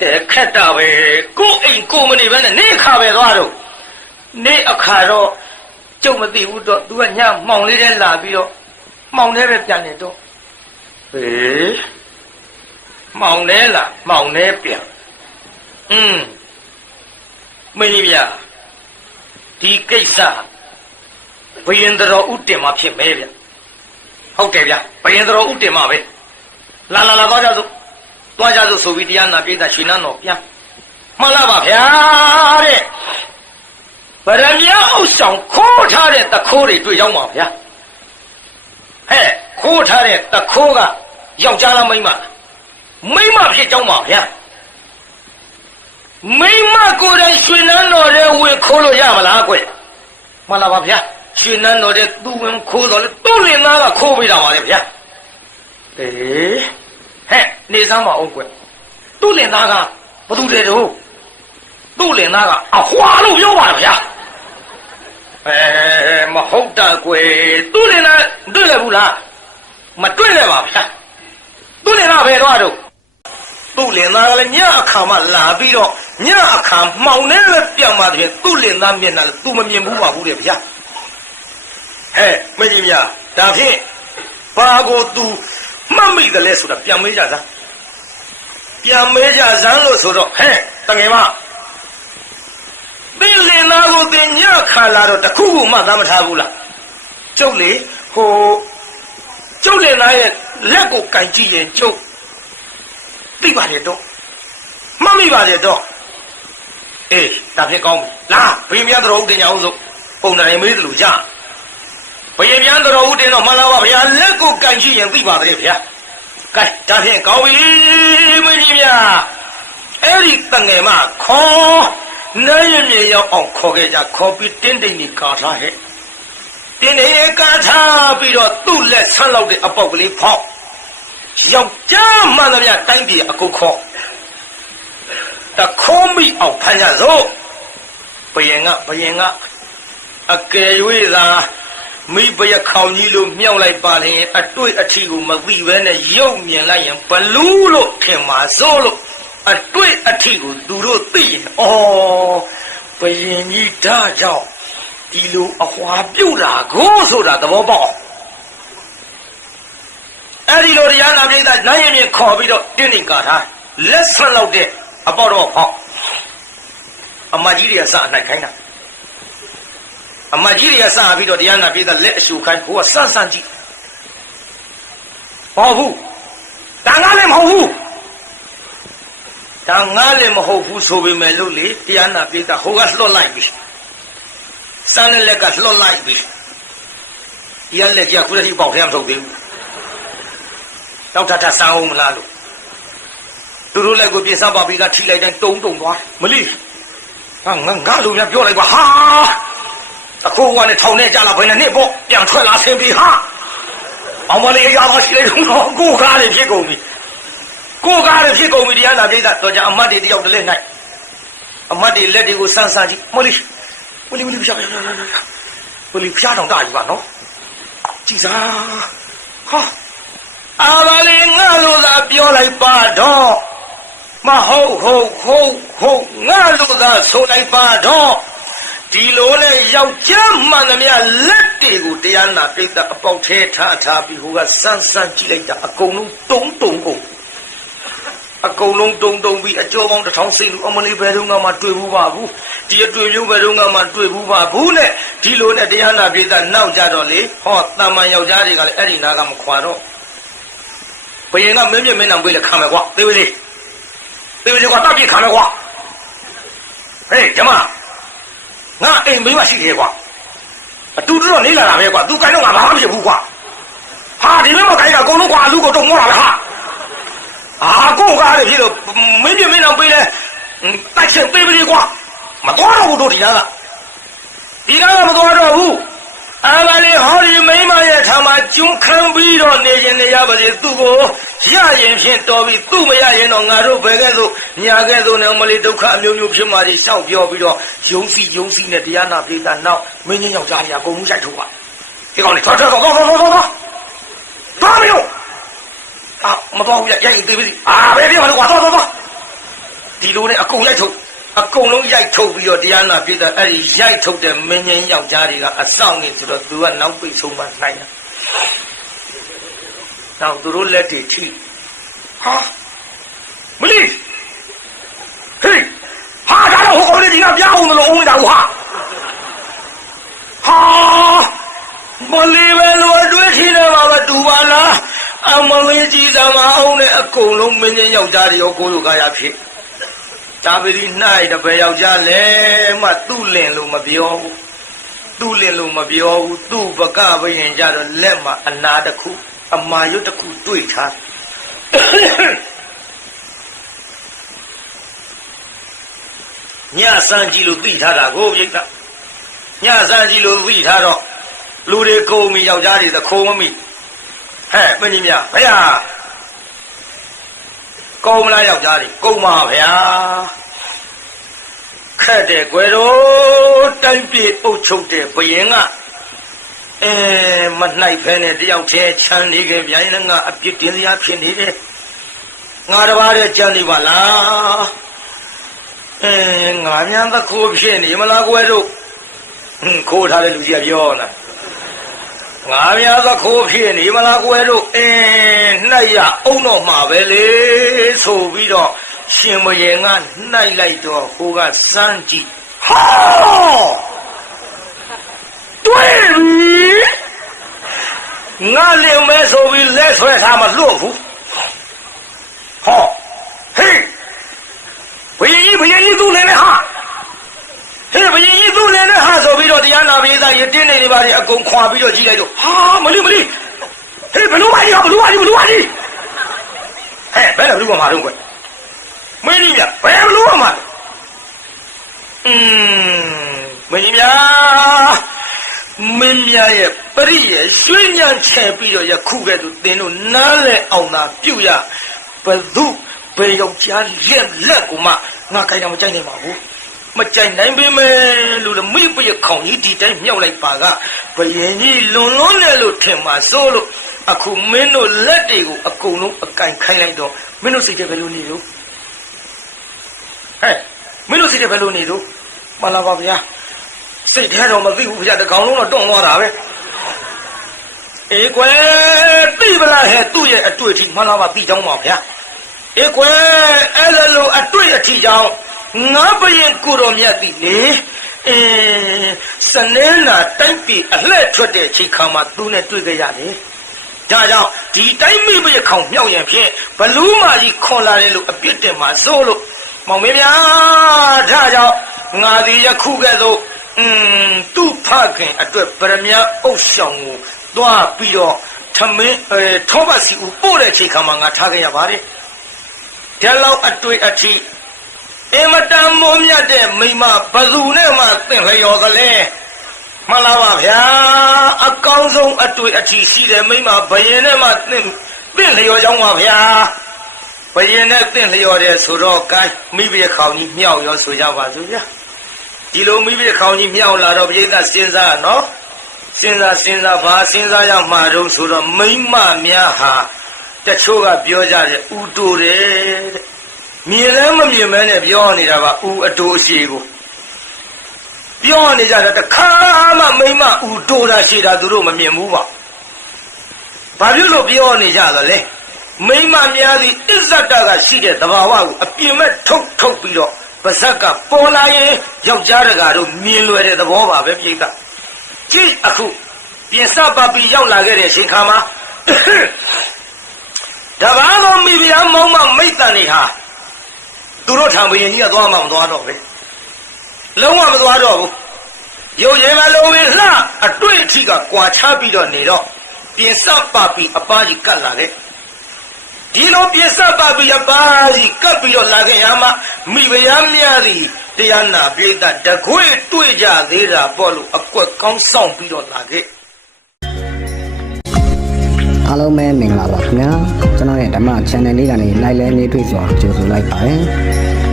တဲ့ခက်တာပဲကိုအိမ်ကိုမနေဘဲနဲ့နေအခါပဲသွားတော့နေအခါတော့ကျုပ်မသိဘူးတော့သူကညမှောင်လေးတည်းလာပြီးတော့မှောင်ထဲပဲပြန်နေတော့ဟေးမှောင်ထဲလာမှောင်ထဲပြန်อืมမင်းကြီးဗျာဒီကိစ္စဘယင်တော်ဥတင်မှာဖြစ်မဲဗျဟုတ်တယ်ဗျဘယင်တော်ဥတင်မှာပဲလာလာလာသွားကြစို့ သွားကြစို့ဆိုပြီးတရားနာပိဋကရှင်နန်းတော်ပြန်မှန်လားပါဗျာတဲ့ဗရမ ्या အုပ်ဆောင်ခိုးထားတဲ့တခိုးတွေတွေ့ရောက်ပါဗျာဟဲ့ခိုးထားတဲ့တခိုးကယောက်ျားလားမိန်းမလားမိန်းမဖြစ်ကြောင်းပါဗျာမိန်းမကိုယ်တိုင်ရှင်နန်းတော်ရဲ့ဝင်ခိုးလို့ရမလားကွမှန်လားပါဗျာရှင်နန်းတော်ရဲ့သူ့ဝင်ခိုးတော်လေသူ့လင်သားကခိုးပေးတာပါလေဗျာအေးဟဲ့ နေစမ်းပါအောင်ကွသူ့လင်သားကဘသူတွေတို့သူ့လင်သားကအဟွာလို့ပြောပါဗျာအဲမဟုတ်တာကွသူ့လင်သားတွေ့လည်းဘူးလားမတွေ့လည်းပါဗျာသူ့လင်သားဘယ်တော့တို့သူ့လင်သားကလည်းညအခါမှလာပြီးတော့ညအခါမှောင်နေလည်းပြန်มาတယ်သူ့လင်သားမျက်နှာလည်း तू မမြင်ဘူးပါဘူးတဲ့ဗျာဟဲ့မင်းကြီးများဒါဖြင့်ဘာကို तू မှတ်မိတယ်လဲဆိုတာပြန်မေးကြစမ်း ပြန်မေးကြစမ်းလို့ဆိုတော့ဟဲ့တငယ်မသင်လင်သားကိုသင်ညခါလာတော့တခုခုမှသားမထားဘူးလားကျုပ်လေဟိုကျုပ်လင်သားရဲ့လက်ကိုကင်ကြည့်ရင်ကျုပ်သိပါတယ်တော့မှတ်မိပါတယ်တော့အေးဒါဖြစ်ကောင်းပြီလာဘေးမြတ်တော်ဦးတင်ကြအောင်စို့ပုံတိုင်မေးသလိုရဘယင်မြတ်တော်ဦးတင်တော့မှန်လားပါဗျာလက်ကိုကင်ကြည့်ရင်သိပါတယ်ဗျာ ကဲဒါဖြင့်ကောင်းပြီမင်းကြီးများအဲ့ဒီတငယ်မခေါ်နိုင်ရမြေရောက်အောင်ခေါ်ခဲ့ကြခေါ်ပြီးတင်းတိမ်ကြီးကာထားဟဲ့တင်းနေကာထားပြီးတော့သူ့လက်ဆန်းလောက်တဲ့အပေါက်ကလေးဖောက်ယောက်ျားမှန်သမျှတိုင်းပြည်အကုန်ခေါ်တခုံးမိအောင်ဖမ်းရစို့ဘယင်ကဘယင်ကအကယ်၍သာ မိဘရခေါင်ကြီးလို့မြောက်လိုက်ပါရင်အတွေ့အထီကိုမသိဘဲနဲ့ရုပ်မြင်လိုက်ရင်ဘလူးလို့ထင်ပါစို့လို့အတွေ့အထီကိုသူတို့သိရင်ဩဘယင်ကြီးဒါကြောင့်ဒီလိုအဟွာပြုတ်တာကိုဆိုတာသဘောပေါက်အဲ့ဒီလိုတရားနာပိဋကနိုင်ရင်ပြင်ခေါ်ပြီးတော့တင်းနေကာထားလက်ဆွလောက်တဲ့အပေါတော့ဟောက်အမကြီးတွေကစအနိုင်ခိုင်းတာ အမကြီးတွေကစပြီးတော့တရားနာပြေးတာလက်အရှူခိုင်းဘိုးကစမ်းစမ်းကြည့်ဟောဘူးဒါငါလည်းမဟုတ်ဘူးဒါငါလည်းမဟုတ်ဘူးဆိုပေမဲ့လို့လေတရားနာပြေးတာဟိုကလွတ်လိုက်ပြီစမ်းတဲ့လက်ကလွတ်လိုက်ပြီဒီကလက်ကြခုတည်းပေါက်ထဲမထုတ်သေးဘူးတော့ထထစမ်းအောင်မလားလို့သူတို့လည်းကိုပြင်စားပါပြီလားထိလိုက်တိုင်းတုံတုံသွားမလီဟာငါငါလူများပြောလိုက်ပါဟာ အခုကလည်းထောင်ထဲကြလာဘယ်နဲ့နှစ်ပေါ့ပြန်ထွက်လာဆင်းပြီဟာအောင်မလေးရပါရှိလေတော့ကိုကားတွေဖြစ်ကုန်ပြီကိုကားတွေဖြစ်ကုန်ပြီတရားနာပြိဿတော့ကြအမတ်တွေတယောက်တည်းနိုင်အမတ်တွေလက်တွေကိုစမ်းစမ်းကြည့်မလေးမလေးမလေးဖျားဖျားဖျားမလေးဖျားတော့တာကြီးပါနော်ကြည်စားဟာအာမလေးငါလိုသာပြောလိုက်ပါတော့မဟုတ်ဟုတ်ဟုတ်ဟုတ်ငါလိုသာဆိုလိုက်ပါတော့ ဒီလိုနဲ့ယောက်ျားမှန်သမျှလက်တွေကိုတရားနာပိဋကအပေါက်ထဲထားထားပြီးဟိုကစမ်းစမ်းကြည့်လိုက်တာအကုန်လုံးတုံးတုံကုန်အကုန်လုံးတုံးတုံပြီးအကျော်ပေါင်းတစ်ထောင်စိတ်လူအမလေးဘယ်တော့မှတွေ့ဘူးပါဘူးဒီအတွေ့မျိုးဘယ်တော့မှတွေ့ဘူးပါဘူးနဲ့ဒီလိုနဲ့တရားနာပိဋကနောက်ကြတော့လေဟောတမန်ယောက်ျားတွေကလည်းအဲ့ဒီနာကမခွာတော့ဘယင်ကမင်းမြင့်မင်းနံပေးလည်းခံမယ်ကွာသေဝေးလေးသေဝေးလေးကွာတပ်ပြခံမယ်ကွာဟေးကျမ ငါအိမ်မိမရှိသေးကွာအတူတူတော့နေလာတာပဲကွာသူကိုင်းတော့ငါဘာမှမဖြစ်ဘူးကွာဟာဒီလိုမကိုင်းတာအကုန်လုံးကွာလူကိုတုံမောတာပဲဟာအာကိုကားရဖြစ်လို့မင်းပြမင်းတော့ပေးလဲတိုက်ချက်ပေးပြီကွာမတော်တော့ဘူးတို့ဒီလားဒီလားကမတော်တော့ဘူးအာမလေးဟောဒီမိမရဲ့ထာမှာကျွန်းခံပြီးတော့နေခြင်းနေရပါစေသူ့ကို ရရင်ဖြင့်တော်ပြီသူ့မရရင်တော့ငါတို့ဘယ်ကဲ့သို့ညာကဲ့သို့နဲ့မလေးဒုက္ခအမျိုးမျိုးဖြစ်မှာတွေရှောက်ပြောပြီးတော့ယုံစီယုံစီနဲ့တရားနာပြေတာနောက်မင်းကြီးယောက်ျားကြီးကဂုံမှုရိုက်ထုတ်ပါဒီကောင်လေးထွက်ထွက်ကောင်းကောင်းကောင်းကောင်းသွားမလို့အာမတော်ဘူးရိုက်ရင်သေးပြီအာဘယ်ပြမလို့ကွာသွားသွားသွားဒီလိုနဲ့အကုန်ရိုက်ထုတ်အကုန်လုံးရိုက်ထုတ်ပြီးတော့တရားနာပြေတာအဲ့ဒီရိုက်ထုတ်တဲ့မင်းကြီးယောက်ျားတွေကအဆောင်နေဆိုတော့သူကနောက်ပိတ်ဆုံးမှနိုင်တာ နောက်သူတို့လက်တွေထိဟာမလီဟေးဟာဒါတော့ဟိုကောင်လေးဒီကပြားအောင်လို့အုံးနေတာဟာဟာမလီပဲလို့အတွေ့ရှိနေမှာပဲတူပါလားအမလေးကြီးသမားအောင်နဲ့အကုန်လုံးမင်းကြီးယောက်ျားတွေရောကိုယ်လိုကားရဖြစ်ဒါပတိနှိုက်တပည့်ယောက်ျားလဲမှသူ့လင်လို့မပြောဘူးသူ့လင်လို့မပြောဘူးသူ့ပကပရင်ကြတော့လက်မှာအနာတစ်ခု အမာရွတ်တစ်ခုတွေ့ထားညစမ်းကြည့်လို့သိထားတာကိုပြိတ္တညစမ်းကြည့်လို့သိထားတော့လူတွေကုန်ပြီယောက်ျားတွေသခိုးမမိဟဲ့မင်းကြီးများဘုရားကုန်မလားယောက်ျားတွေကုန်ပါဗျာခက်တယ်ကွယ်တော့တိုင်းပြည်အုပ်ချုပ်တဲ့ဘယင်က အဲမနိုင်ဖဲနဲ့တယောက်တည်းချမ်းနေကြဗျာရင်ငါအပြစ်တင်စရာဖြစ်နေတယ်ငါတစ်ပါးတည်းကြံနေပါလားအဲငါများသခိုးဖြစ်နေမလားကွယ်တို့ဟွန်းခိုးထားတဲ့လူကြီးကပြောလားငါများသခိုးဖြစ်နေမလားကွယ်တို့အင်းနှိုက်ရအုံတော့မှာပဲလေဆိုပြီးတော့ရှင်မယေငါနှိုက်လိုက်တော့ဟိုကစမ်းကြည့်ဟာတွေ့ပြီငါ လင်မဲဆိုပြီးလက်ဆွဲထားမလွတ်ဘူးဟောဟေးဘယင်ကြီးဘယင်ကြီးသူ့လင်နဲ့ဟာဟေးဘယင်ကြီးသူ့လင်နဲ့ဟာဆိုပြီးတော့တရားနာပေးသားရတင်းနေနေပါလေအကုန်ခွာပြီးတော့ကြီးလိုက်တော့ဟာမလီမလီဟေးဘလူးပါကြီးဘလူးပါကြီးဘလူးပါကြီးဟဲ့ဘယ်လိုဘလူးပါမှာတော့ကွမင်းကြီးမြဘယ်ဘလူးပါမှာอืมမင်းကြီးမြ မင်းမြရဲ့ပရိရဲ့ရွှေညံချဲပြီးတော့ယခုကဲ့သို့သင်တို့နားလဲအောင်သာပြုတ်ရဘသူဘယ်ယောက်ျားလက်လက်ကိုမှငါခိုင်တာမကြိုက်နိုင်ပါဘူးမကြိုက်နိုင်ပေမဲ့လို့လည်းမိပရခေါင်ကြီးဒီတိုင်းမြောက်လိုက်ပါကဘယင်ကြီးလွန်လွန်းတယ်လို့ထင်ပါစိုးလို့အခုမင်းတို့လက်တွေကိုအကုန်လုံးအကင်ခိုင်းလိုက်တော့မင်းတို့စိတ်ထဲဘယ်လိုနေလို့ဟဲ့မင်းတို့စိတ်ထဲဘယ်လိုနေလို့မလာပါဗျာ စိတ်ထဲတော့မသိဘူးဗျာတကောင်လုံးတော့တွန့်သွားတာပဲအေးကွယ်သိပလားဟဲ့သူ့ရဲ့အတွေ့အထိမလာပါသိကြောင်းပါဗျာအေးကွယ်အဲ့လိုလိုအတွေ့အထိကြောင်းငါဘရင်ကိုတော်မြတ်သည်လေအင်းစနေနာတိုက်ပြီအလှဲ့ထွက်တဲ့ချိန်ခါမှာသူနဲ့တွေ့ကြရတယ်ဒါကြောင့်ဒီတိုင်းမိမရခေါင်မြောက်ရင်ဖြင့်ဘလူးမာကြီးခွန်လာတယ်လို့အပြစ်တင်မှာစိုးလို့မောင်မင်းများဒါကြောင့်ငါဒီယခုကဲ့သို့ อืมသူ့ဖခင်အတွက်ပရမညာအုပ်ဆောင်ကိုတွားပြီးတော့သမင်းအဲထောပတ်စီဦးပို့တဲ့ချိန်ခါမှာငါထားခဲ့ရပါတယ်ဒီလောက်အတွေ့အထိအင်မတန်မိုးမြတ်တဲ့မိမဘသူနဲ့မှသင်လျော်ကလေးမှန်လားပါဗျာအကောင်းဆုံးအတွေ့အထိရှိတဲ့မိမဘယင်နဲ့မှသင်သင်လျော်ကြောင်းပါဗျာဘယင်နဲ့သင်လျော်တယ်ဆိုတော့ကိုင်းမိဘခေါင်ကြီးမြောက်ရောဆိုကြပါစို့ဗျာ ဒီလိုမိဘခေါင်ကြီးမြောက်လာတော့ပြိဿစဉ်းစားနော်စဉ်းစားစဉ်းစားဘာစဉ်းစားရမှာတော့ဆိုတော့မိမများဟာတချို့ကပြောကြတယ်ဥတူတယ်တဲ့မြင်လည်းမမြင်မဲနဲ့ပြောနေတာပါဥအတူအရှိကိုပြောနေကြတယ်တခါမှမိမဥတူတာရှိတာသူတို့မမြင်ဘူးပါဘာဖြစ်လို့ပြောနေကြသလဲမိမများသည်အစ္ဆတကရှိတဲ့သဘာဝကိုအပြင်မဲ့ထုတ်ထုတ်ပြီးတော့ ပါဇက်ကပေါ်လာရင်ယောက်ျားတကာတို့မြင်လွယ်တဲ့သဘောပါပဲပြိတ္တကြည့်အခုပြင်စပပီရောက်လာခဲ့တဲ့အချိန်ခါမှာတဘာသောမိဖုရားမောင်းမမိတ်တန်တွေဟာသူတို့ထံဘယင်ကြီးကသွားမှမသွားတော့ပဲလုံးဝမသွားတော့ဘူးရုပ်ရည်မလုံးဝင်လှအတွေ့အထိကကွာခြားပြီးတော့နေတော့ပြင်စပပီအပားကြီးကတ်လာတဲ့ ဒီလိုပြင်စပပီအပားကြီးကတ်ပြီးတော့လာခင်ရမှာမိဖုရားများသည်တရားနာပိဋကတခွေတွေ့ကြသေးတာပေါ့လို့အကွက်ကောင်းဆောင်ပြီးတော့လာခဲ့အားလုံးပဲမင်္ဂလာပါခင်ဗျာကျွန်တော်ရဲ့ဓမ္မ channel လေးကနေ like လဲနေတွေ့စွာကြိုဆိုလိုက်ပါတယ်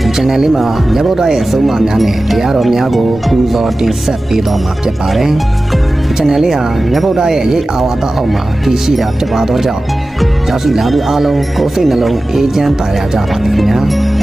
ဒီ channel လေးမှာမြတ်ဗုဒ္ဓရဲ့အဆုံးအမများနဲ့တရားတော်များကိုပူဇော်တင်ဆက်ပေးတော်မှာဖြစ်ပါတယ်ဒီ channel လေးဟာမြတ်ဗုဒ္ဓရဲ့ရိတ်အာဝါဒအောက်မှာတည်ရှိတာဖြစ်ပါတော့ကြောင့် ရှိလာသူအားလုံးကိုယ်စိတ်နှလုံးအေးချမ်းပါရကြပါစေခင်ဗျာ